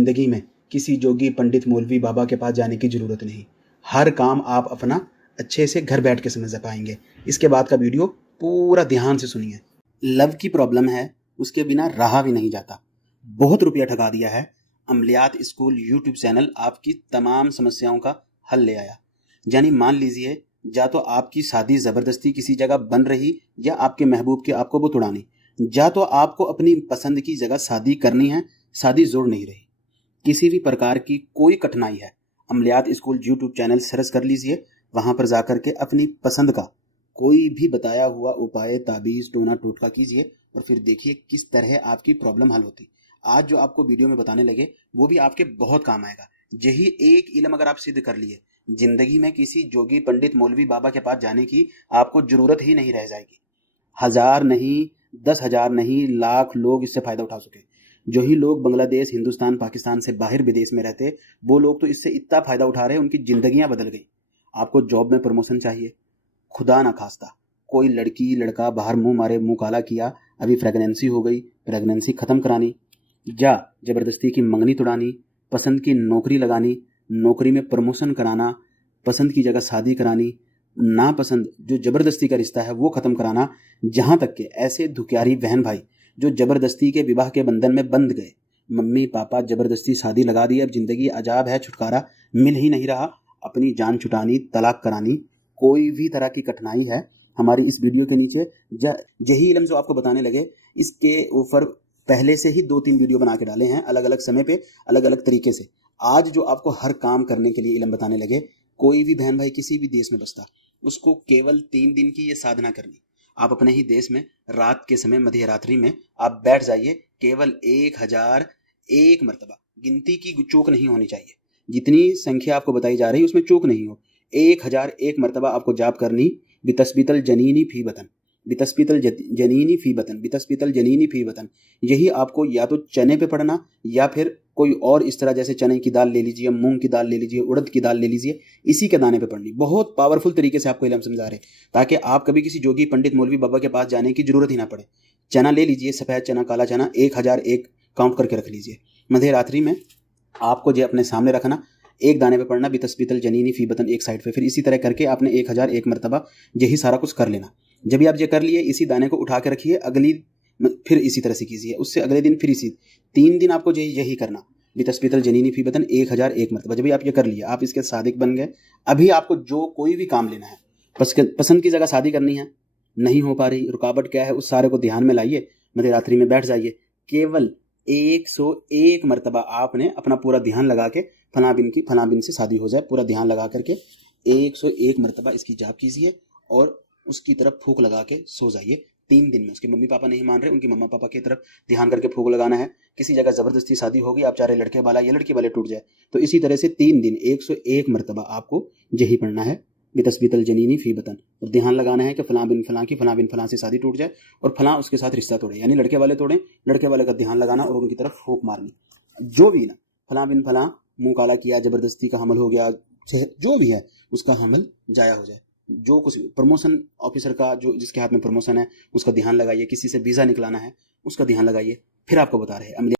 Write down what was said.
जिंदगी में किसी जोगी पंडित मौलवी बाबा के पास जाने की ज़रूरत नहीं। हर काम आप अपना अच्छे से घर बैठ के समझ पाएंगे। इसके बाद का वीडियो पूरा ध्यान से सुनिए। लव की प्रॉब्लम है, उसके बिना रहा भी नहीं जाता। बहुत रुपया ठगा दिया है। अमलियात स्कूल यूट्यूब चैनल आपकी तमाम समस्याओं का हल ले आया। यानी मान लीजिए, या तो आपकी शादी ज़बरदस्ती किसी जगह बन रही, या आपके महबूब के आपको बुत उड़ानी, या तो आपको अपनी पसंद की जगह शादी करनी है, शादी जुड़ नहीं रही। किसी भी प्रकार की कोई कठिनाई है, अमलियात स्कूल यूट्यूब चैनल सर्च कर लीजिए। वहां पर जाकर के अपनी पसंद का कोई भी बताया हुआ उपाय, ताबीज, टोना टोटका कीजिए और फिर देखिए किस तरह आपकी प्रॉब्लम हल होती। आज जो आपको वीडियो में बताने लगे वो भी आपके बहुत काम आएगा। यही एक इल्म अगर आप सिद्ध कर लिए, जिंदगी में किसी जोगी पंडित मौलवी बाबा के पास जाने की आपको जरूरत ही नहीं रह जाएगी। 1000 नहीं, 10,000 नहीं, लाख लोग इससे फायदा उठा सके। जो ही लोग बांग्लादेश, हिंदुस्तान, पाकिस्तान से बाहर विदेश में रहते, वो लोग तो इससे इतना फायदा उठा रहे हैं, उनकी जिंदगियां बदल गई। आपको जॉब में प्रमोशन चाहिए, खुदा ना खास्ता कोई लड़की लड़का बाहर मुंह मारे, मुंह काला किया, अभी प्रेगनेंसी हो गई, प्रेगनेंसी खत्म करानी, या जबरदस्ती की मंगनी तुड़ानी, पसंद की नौकरी लगानी, नौकरी में प्रमोशन कराना, पसंद की जगह शादी करानी, नापसंद जो जबरदस्ती का रिश्ता है वो खत्म कराना। जहां तक के ऐसे धुकियारी बहन भाई जो जबरदस्ती के विवाह के बंधन में बंध गए, मम्मी पापा जबरदस्ती शादी लगा दी, अब जिंदगी अजाब है, छुटकारा मिल ही नहीं रहा, अपनी जान छुटानी, तलाक करानी, कोई भी तरह की कठिनाई है, हमारी इस वीडियो के नीचे यही इल्म जो आपको बताने लगे, इसके ऊपर पहले से ही 2-3 वीडियो बना के डाले हैं, अलग अलग समय पे, अलग अलग तरीके से। आज जो आपको हर काम करने के लिए इल्म बताने लगे, कोई भी बहन भाई किसी भी देश में बसता, उसको केवल 3 दिन की ये साधना करनी। आप अपने ही देश में रात के समय, मध्य रात्रि में आप बैठ जाइए, केवल 1001 मरतबा, गिनती की चूक नहीं होनी चाहिए, जितनी संख्या आपको बताई जा रही है उसमें चूक नहीं हो। 1001 मरतबा आपको जाप करनी। बितस्पितल जनीनी फी बतन, बितस्पितल जनीनी फी बतन, बितस्पितल जनीनी फी बतन। यही आपको या तो चने पे पढ़ना, या फिर कोई और इस तरह, जैसे चने की दाल ले लीजिए, मूंग की दाल ले लीजिए, उड़द की दाल ले लीजिए, इसी के दाने पे पढ़नी। बहुत पावरफुल तरीके से आपको इल्म समझा रहे, ताकि आप कभी किसी जोगी पंडित मौलवी बाबा के पास जाने की जरूरत ही ना पड़े। चना ले लीजिए, सफ़ेद चना, काला चना, 1001 काउंट करके रख लीजिए। मध्य रात्रि में आपको जो अपने सामने रखना, एक दाने पे पढ़ना, बितस्पितल जनीनी फी बतन एक साइड पे, फिर इसी तरह करके आपने 1001 मरतबा यही सारा कुछ कर लेना। जब भी आप ये कर लिए, इसी दाने को उठा के रखिए, फिर इसी तरह से कीजिए, उससे अगले दिन फिर इसी 3 दिन आपको यही करना, बितस्पितल जनीनी फी बतन 1001 मरतबा। जब भी आप ये कर लिए, आप इसके सादिक बन गए। अभी आपको जो कोई भी काम लेना है, पसंद की जगह शादी करनी है, नहीं हो पा रही, रुकावट क्या है, उस सारे को ध्यान में लाइए, मध्य रात्रि में बैठ जाइए, केवल 101 मरतबा आपने अपना पूरा ध्यान लगा के, फला बिन से शादी हो जाए, पूरा ध्यान लगा करके 101 मरतबा इसकी जाप कीजिए और उसकी तरफ फूंक लगा के सो जाइए। 3 दिन में उसके मम्मी पापा नहीं मान रहे, उनकी मम्मा पापा की तरफ ध्यान करके फूंक लगाना है। किसी जगह जबरदस्ती शादी होगी, आप चाह रहे लड़के वाला या लड़की वाले टूट जाए, तो इसी तरह से 3 दिन 101 मरतबा आपको यही पढ़ना है, बितस्बितल जनीनी फी बतन, और ध्यान लगाना है कि फलां बिन फलां की, फलां बिन फलां से शादी टूट जाए और फलां उसके साथ रिश्ता तोड़े, यानी लड़के वाले तोड़े, लड़के वाले का ध्यान लगाना और उनकी तरफ फूंक मारनी। जो भी ना, फलां बिन फलां मुंह काला किया, जबरदस्ती का हमल हो गया, जो भी है उसका हमल जाया हो जाए। जो कुछ प्रमोशन ऑफिसर का, जो जिसके हाथ में प्रमोशन है, उसका ध्यान लगाइए। किसी से वीजा निकलाना है, उसका ध्यान लगाइए। फिर आपको बता रहे हैं